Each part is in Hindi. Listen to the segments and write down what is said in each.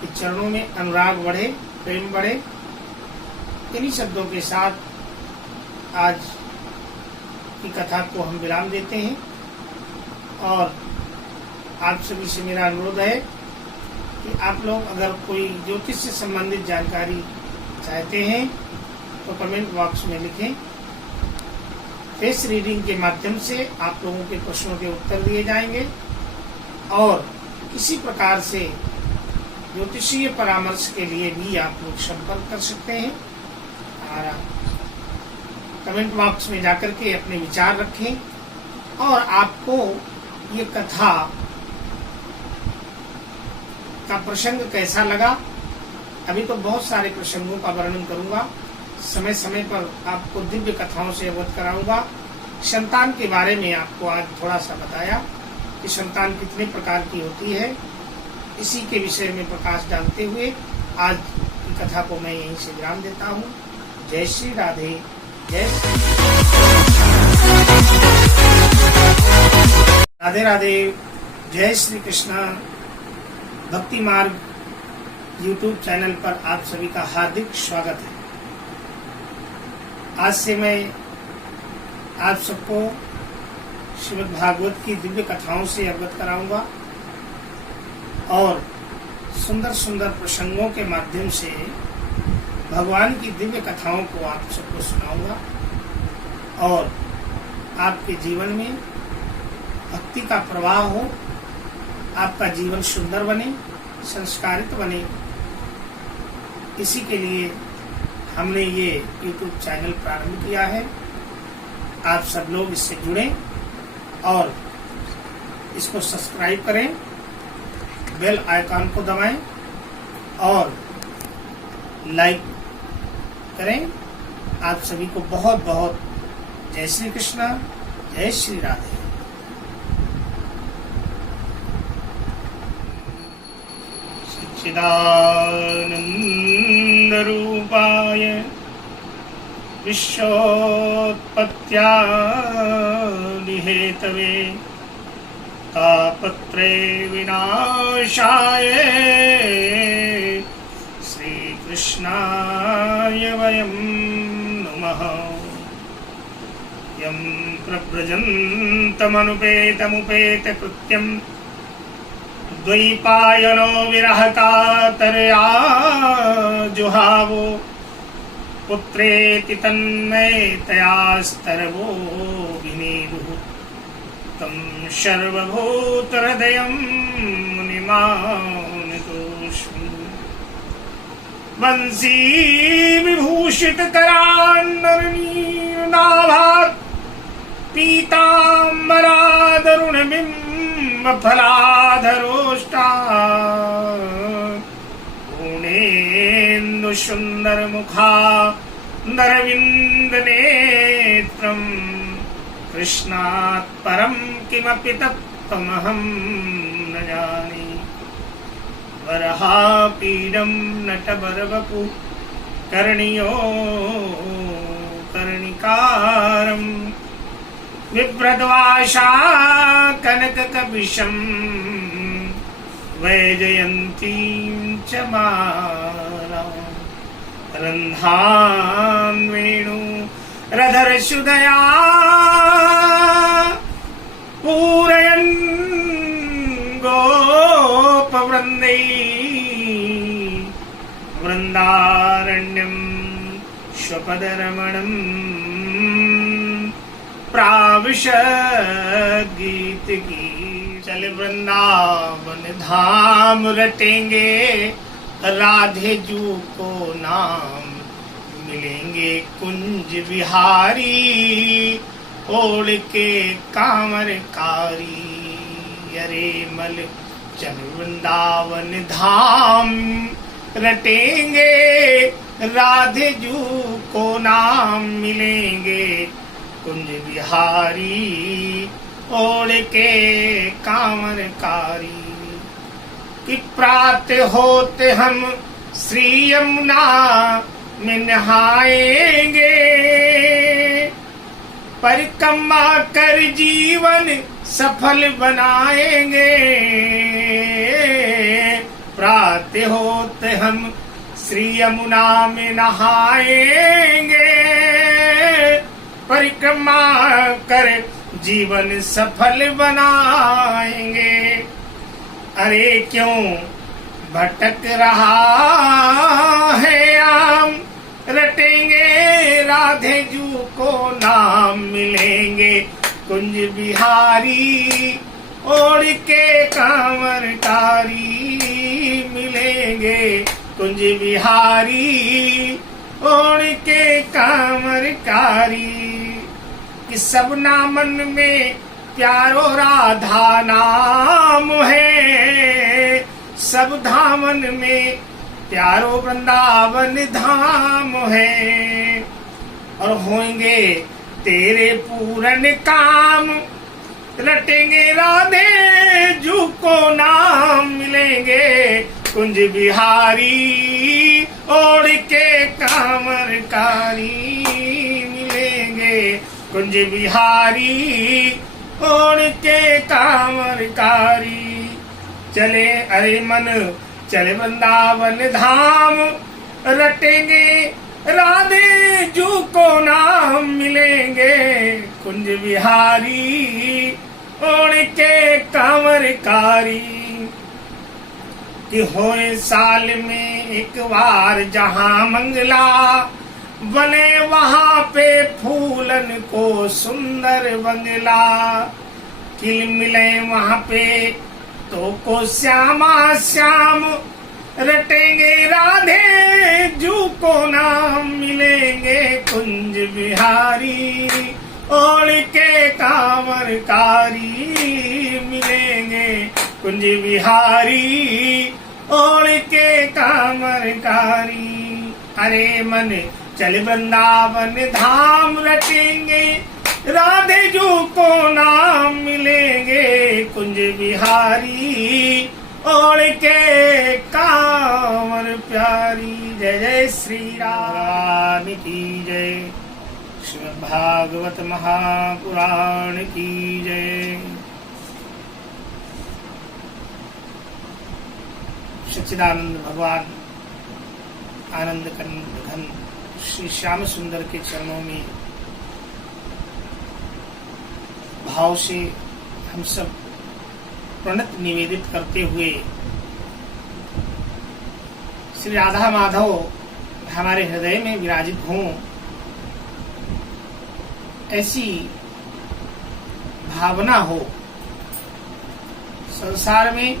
कि चरणों में अनुराग बढ़े, प्रेम बढ़े। इन्हीं शब्दों के साथ आज की कथा को हम विराम देते हैं और आप सभी से मेरा अनुरोध है कि आप लोग अगर कोई ज्योतिष से संबंधित जानकारी चाहते हैं तो कमेंट बॉक्स में लिखें। फेस रीडिंग के माध्यम से आप लोगों के प्रश्नों के उत्तर दिए जाएंगे और किसी प्रकार से ज्योतिषीय परामर्श के लिए भी आप लोग संपर्क कर सकते हैं। और कमेंट बॉक्स में जाकर के अपने विचार रखें और आपको ये कथा का प्रसंग कैसा लगा। अभी तो बहुत सारे प्रसंगों का वर्णन करूंगा, समय समय पर आपको दिव्य कथाओं से अवगत कराऊंगा। संतान के बारे में आपको आज थोड़ा सा बताया कि संतान कितने प्रकार की होती है, इसी के विषय में प्रकाश डालते हुए आज की कथा को मैं यहीं से विराम देता हूँ। जय श्री राधे, जय राधे राधे, जय श्री कृष्णा। भक्ति मार्ग यूट्यूब चैनल पर आप सभी का हार्दिक स्वागत है। आज से मैं आप सबको श्रीमद् भागवत की दिव्य कथाओं से अवगत कराऊंगा और सुंदर सुंदर प्रसंगों के माध्यम से भगवान की दिव्य कथाओं को आप सबको सुनाऊंगा और आपके जीवन में भक्ति का प्रवाह हो, आपका जीवन सुंदर बने, संस्कारित बने। इसी के लिए हमने ये YouTube चैनल प्रारंभ किया है। आप सब लोग इससे जुड़ें और इसको सब्सक्राइब करें, बेल आइकॉन को दबाएं और लाइक करें। आप सभी को बहुत बहुत जय श्री कृष्णा, जय श्री राधे। सच्चिदानंद रूपाय विश्वोत्पत्त्यादि हेतवे तापत्रय विनाशाय श्रीकृष्णाय वयं नमः। यं प्रव्रजन्तमनुपेतमुपेतकृत्यं द्वैपायनो विरहकातरया जुहावो पुत्रेति तन्मयतयास्तरवो विनेदुः तं सर्वभूतहृदयं मुनिमानतोऽस्मि। वंशी विभूषितकरान्नरनीनाभात् पीताम्बरादरुणबिम्बफलाधरोष्टात् पूर्णेन्दुसुन्दरमुखा नरविन्दनेत्रं कृष्णात् परं किमपि तत्त्वमहं न जाने। वरहापीडं नटबरवपु कर्णियो कर्णिकारं बिभ्रद्वाशा कनककपिशं वैजयन्तीं च मालाम् रन्ध्रान् वेणु रधरसुधया पूरयन् गोपवृन्दै वृन्दारण्यं स्वपदरमणं प्राविशद्गीतकी। चल वृंदावन धाम रटेंगे, राधे जू को नाम मिलेंगे कुंज विहारी, ओढ़ के कांवरकारी। अरे मल चल वृंदावन धाम रटेंगे, राधे जू को नाम मिलेंगे कुंज विहारी, ओढ़ के कांवरकारी। कि प्रात होते हम श्री यमुना में नहाएंगे, परिक्रमा कर जीवन सफल बनाएंगे। प्रात होते होते हम श्री यमुना में नहाएंगे, परिक्रमा कर जीवन सफल बनाएंगे। अरे क्यों भटक रहा है आम, रटेंगे राधे जू को नाम, मिलेंगे कुंज बिहारी ओढ़ के कांवरकारी, मिलेंगे कुंज बिहारी ओढ़ के कांवरकारी। कि सब नामन में प्यारो राधा नाम है, सब धामन में प्यारो वृंदावन धाम है। और होंगे तेरे पूरन काम, रटेंगे राधे जू को नाम, मिलेंगे कुंज बिहारी ओढ़ के कांवरकारी, मिलेंगे कुंज बिहारी ओढ़ के कांवरकारी। चले अरे मन चले वृंदावन धाम, रटेंगे राधे जू को नाम, मिलेंगे कुंज बिहारी ओढ़ के कांवरकारी। कि होए साल में एक बार जहां मंगला, बने वहां पे फूलन को सुंदर बंगला। कि मिले वहां पे तो को श्यामा श्याम, रटेंगे राधे जू को नाम, मिलेंगे कुंज बिहारी ओढ़ के कांवरकारी, मिलेंगे कुंज बिहारी ओढ़ के कांवरकारी। अरे मन चल वृंदावन धाम, रटेंगे राधे जू को नाम, मिलेंगे कुंज बिहारी ओढ़ के कांवर प्यारी। जय जय श्री राम की जय, श्रीमद् भागवत महापुराण की जय। सच्चिदानंद भगवान आनंद कंद घन श्री श्याम सुंदर के चरणों में भाव से हम सब प्रणत निवेदित करते हुए श्री राधा माधव हमारे हृदय में विराजित हों, ऐसी भावना हो। संसार में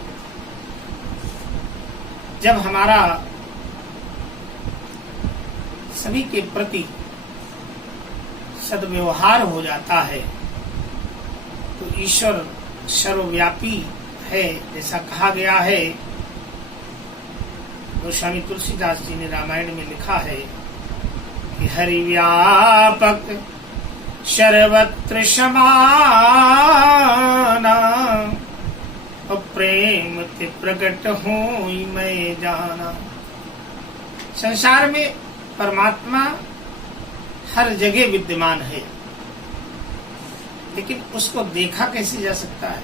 जब हमारा सभी के प्रति सद्व्यवहार हो जाता है तो ईश्वर सर्वव्यापी है। जैसा कहा गया है, गोस्वामी तुलसीदास जी ने रामायण में लिखा है कि हरि व्यापक सर्वत्र समाना, और प्रेम ते प्रकट होई मैं जाना। संसार में परमात्मा हर जगह विद्यमान है, लेकिन उसको देखा कैसे जा सकता है?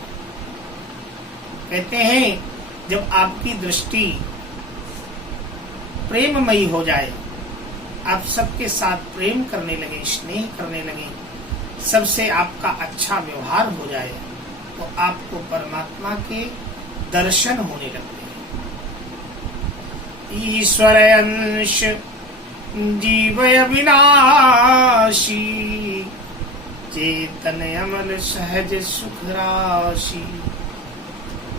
कहते हैं जब आपकी दृष्टि प्रेममयी हो जाए, आप सबके साथ प्रेम करने लगे, स्नेह करने लगे, सबसे आपका अच्छा व्यवहार हो जाए, तो आपको परमात्मा के दर्शन होने लगते हैं। ईश्वर अंश जीव अविनाशी, चेतन अमल सहज सुख राशि।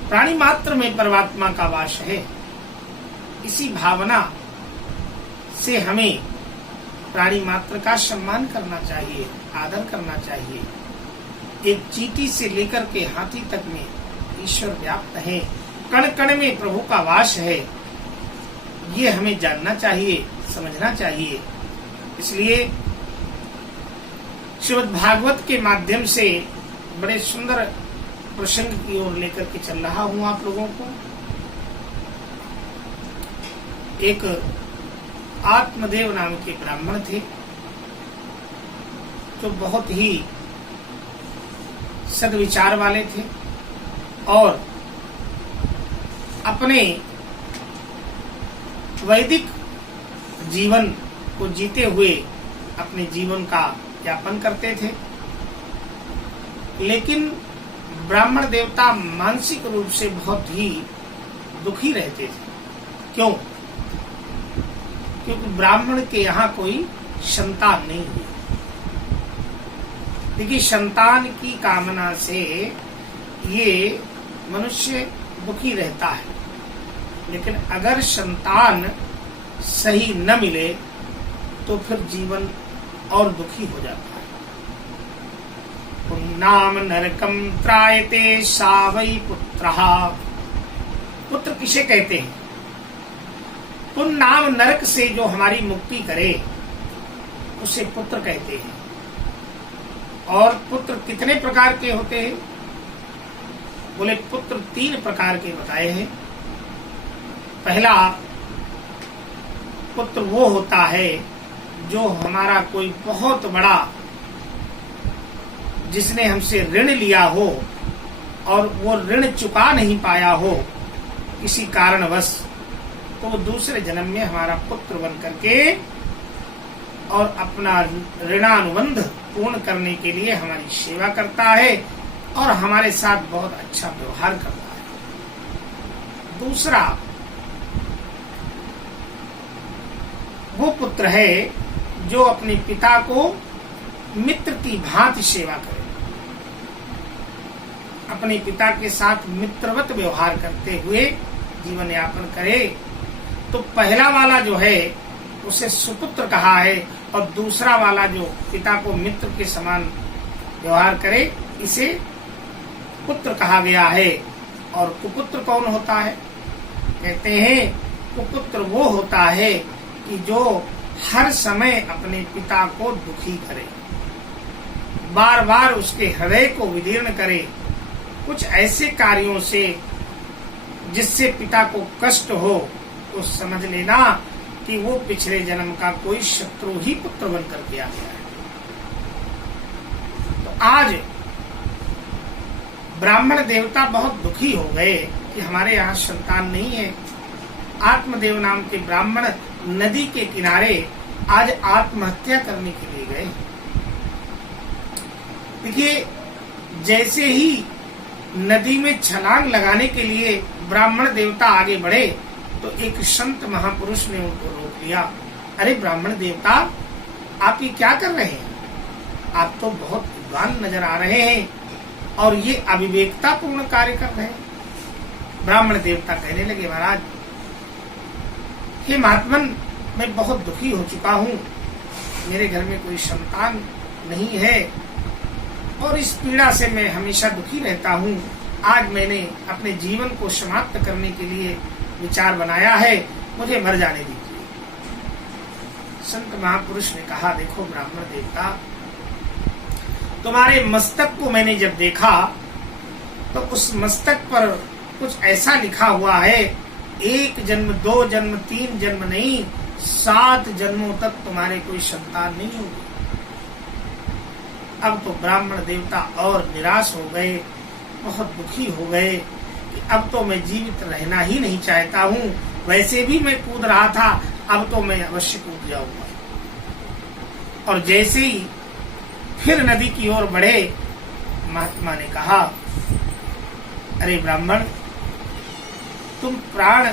प्राणी मात्र में परमात्मा का वास है। इसी भावना से हमें प्राणी मात्र का सम्मान करना चाहिए, आदर करना चाहिए। एक चींटी से लेकर के हाथी तक में ईश्वर व्याप्त है, कण कण में प्रभु का वास है। ये हमें जानना चाहिए, समझना चाहिए। इसलिए श्रीमद् भागवत के माध्यम से बड़े सुंदर प्रसंग की ओर लेकर के चल रहा हूं आप लोगों को। एक आत्मदेव नाम के ब्राह्मण थे जो बहुत ही सद्विचार वाले थे और अपने वैदिक जीवन को जीते हुए अपने जीवन का यापन करते थे। लेकिन ब्राह्मण देवता मानसिक रूप से बहुत ही दुखी रहते थे। क्यों? क्योंकि ब्राह्मण के यहाँ कोई संतान नहीं है। देखिए, संतान की कामना से ये मनुष्य दुखी रहता है, लेकिन अगर संतान सही न मिले तो फिर जीवन और दुखी हो जाता है। पुन्नाम नरकम त्रायते सा वै पुत्रः। पुत्र किसे कहते हैं? पुन्नाम नरक से जो हमारी मुक्ति करे उसे पुत्र कहते हैं। और पुत्र कितने प्रकार के होते हैं? बोले पुत्र 3 प्रकार के बताए हैं। पहला पुत्र वो होता है जो हमारा कोई बहुत बड़ा, जिसने हमसे ऋण लिया हो और वो ऋण चुका नहीं पाया हो किसी कारणवश, तो वो दूसरे जन्म में हमारा पुत्र बन करके और अपना ऋणानुबंध पूर्ण करने के लिए हमारी सेवा करता है और हमारे साथ बहुत अच्छा व्यवहार करता है। दूसरा वो पुत्र है जो अपने पिता को मित्र की भांति सेवा करे, अपने पिता के साथ मित्रवत व्यवहार करते हुए जीवन यापन करे। तो पहला वाला जो है उसे सुपुत्र कहा है, और दूसरा वाला जो पिता को मित्र के समान व्यवहार करे इसे पुत्र कहा गया है। और कुपुत्र कौन होता है? कहते हैं कुपुत्र वो होता है कि जो हर समय अपने पिता को दुखी करे, बार बार उसके हृदय को विदीर्ण करे, कुछ ऐसे कार्यों से जिससे पिता को कष्ट हो, तो समझ लेना कि वो पिछले जन्म का कोई शत्रु ही पुत्र बन करके आ गया है। तो आज ब्राह्मण देवता बहुत दुखी हो गए कि हमारे यहाँ संतान नहीं है। आत्मदेव नाम के ब्राह्मण नदी के किनारे आज आत्महत्या करने के लिए गए। देखिए, जैसे ही नदी में छलांग लगाने के लिए ब्राह्मण देवता आगे बढ़े तो एक संत महापुरुष ने उनको रोक लिया। अरे ब्राह्मण देवता, आप ये क्या कर रहे हैं? आप तो बहुत विद्वान नजर आ रहे हैं और ये अविवेकता पूर्ण कार्य कर रहे हैं। ब्राह्मण देवता कहने लगे, महाराज, हे महात्मन, मैं बहुत दुखी हो चुका हूँ, मेरे घर में कोई संतान नहीं है और इस पीड़ा से मैं हमेशा दुखी रहता हूँ। आज मैंने अपने जीवन को समाप्त करने के लिए विचार बनाया है, मुझे मर जाने दीजिए। संत महापुरुष ने कहा, देखो ब्राह्मण देवता, तुम्हारे मस्तक को मैंने जब देखा तो उस मस्तक पर कुछ ऐसा लिखा हुआ है, 1 जन्म 2 जन्म 3 जन्म नहीं, 7 जन्मों तक तुम्हारे कोई संतान नहीं होगी। अब तो ब्राह्मण देवता और निराश हो गए, बहुत दुखी हो गए कि अब तो मैं जीवित रहना ही नहीं चाहता हूँ। वैसे भी मैं कूद रहा था, अब तो मैं अवश्य कूद जाऊंगा। और जैसे ही फिर नदी की ओर बढ़े, महात्मा ने कहा, अरे ब्राह्मण, तुम प्राण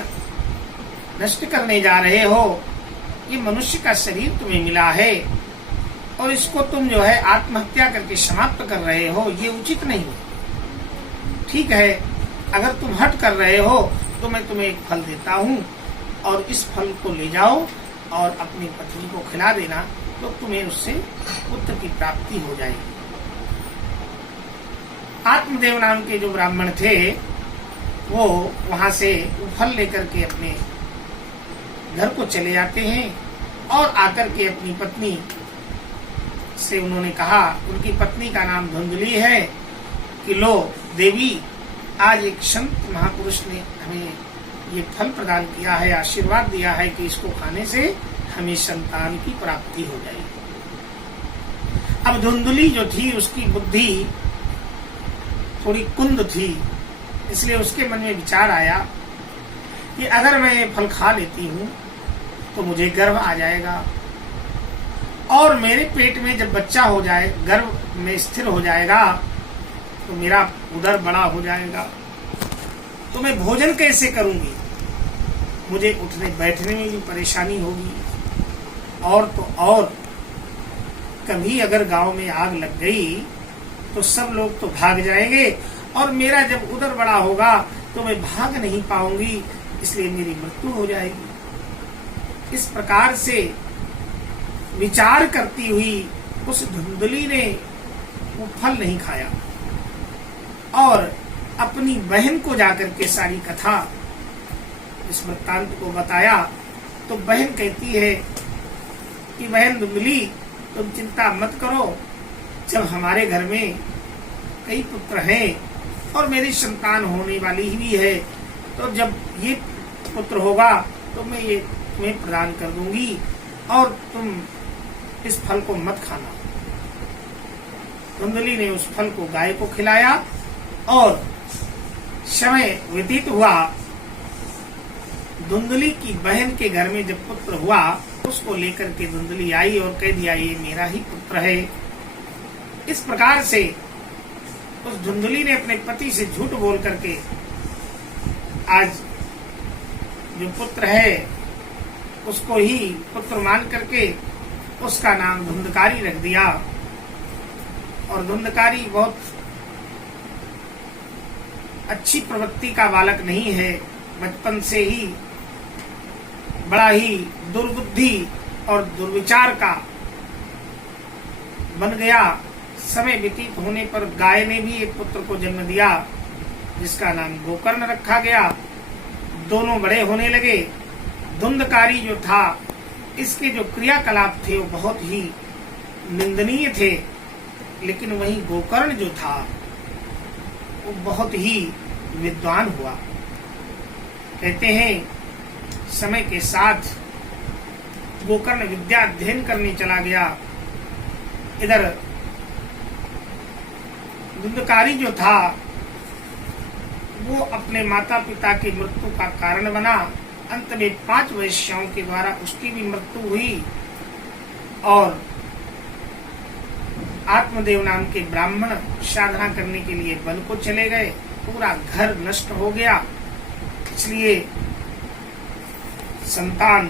नष्ट करने जा रहे हो, ये मनुष्य का शरीर तुम्हें मिला है और इसको तुम जो है आत्महत्या करके समाप्त कर रहे हो, ये उचित नहीं है। ठीक है, अगर तुम हट कर रहे हो तो मैं तुम्हें एक फल देता हूँ और इस फल को ले जाओ और अपनी पत्नी को खिला देना, तो तुम्हें उससे पुत्र की प्राप्ति हो जाएगी। आत्मदेव नाम के जो ब्राह्मण थे वो वहां से फल लेकर के अपने घर को चले जाते हैं और आकर के अपनी पत्नी से उन्होंने कहा, उनकी पत्नी का नाम धुंधली है, कि लो देवी, आज एक संत महापुरुष ने हमें ये फल प्रदान किया है, आशीर्वाद दिया है कि इसको खाने से हमें संतान की प्राप्ति हो जाएगी। अब धुंधली जो थी उसकी बुद्धि थोड़ी कुंद थी, इसलिए उसके मन में विचार आया कि अगर मैं ये फल खा लेती हूँ तो मुझे गर्व आ जाएगा, और मेरे पेट में जब बच्चा हो जाए, गर्भ में स्थिर हो जाएगा, तो मेरा उदर बड़ा हो जाएगा। तो मैं भोजन कैसे करूंगी? मुझे उठने बैठने में भी परेशानी होगी। और तो और कभी अगर गांव में आग लग गई तो सब लोग तो भाग जाएंगे, और मेरा जब उदर बड़ा होगा तो मैं भाग नहीं पाऊंगी, इसलिए मेरी मृत्यु हो जाएगी। इस प्रकार से विचार करती हुई उस धुंधली ने वो फल नहीं खाया, और अपनी बहन को जाकर के सारी कथा, इस वृत्तांत को बताया। तो बहन कहती है कि बहन धुंधली, तुम चिंता मत करो, जब हमारे घर में कई पुत्र हैं और मेरी संतान होने वाली ही है, तो जब ये पुत्र होगा तो मैं ये तुम्हें प्रदान कर दूंगी, और तुम इस फल को मत खाना। धुंधली ने उस फल को गाय को खिलाया, और समय व्यतीत हुआ। धुंधली की बहन के घर में जब पुत्र हुआ, उसको लेकर के धुंधली आई और कह दिया ये मेरा ही पुत्र है। इस प्रकार से उस धुंधली ने अपने पति से झूठ बोल करके आज जो पुत्र है उसको ही पुत्र मान करके उसका नाम धुंधकारी रख दिया। और धुंधकारी बहुत अच्छी प्रवृत्ति का बालक नहीं है, बचपन से ही बड़ा ही दुर्बुद्धि और दुर्विचार का बन गया। समय व्यतीत होने पर गाय ने भी एक पुत्र को जन्म दिया, जिसका नाम गोकर्ण रखा गया। दोनों बड़े होने लगे। धुंधकारी जो था, इसके जो क्रियाकलाप थे वो बहुत ही निंदनीय थे, लेकिन वहीं गोकर्ण जो था वो बहुत ही विद्वान हुआ। कहते हैं समय के साथ गोकर्ण विद्या अध्ययन करने चला गया। इधर धुंधकारी जो था वो अपने माता पिता की मृत्यु का कारण बना। अंत में 5 वैश्याओं के द्वारा उसकी भी मृत्यु हुई, और आत्मदेव नाम के ब्राह्मण साधना करने के लिए वन को चले गए। पूरा घर नष्ट हो गया, इसलिए संतान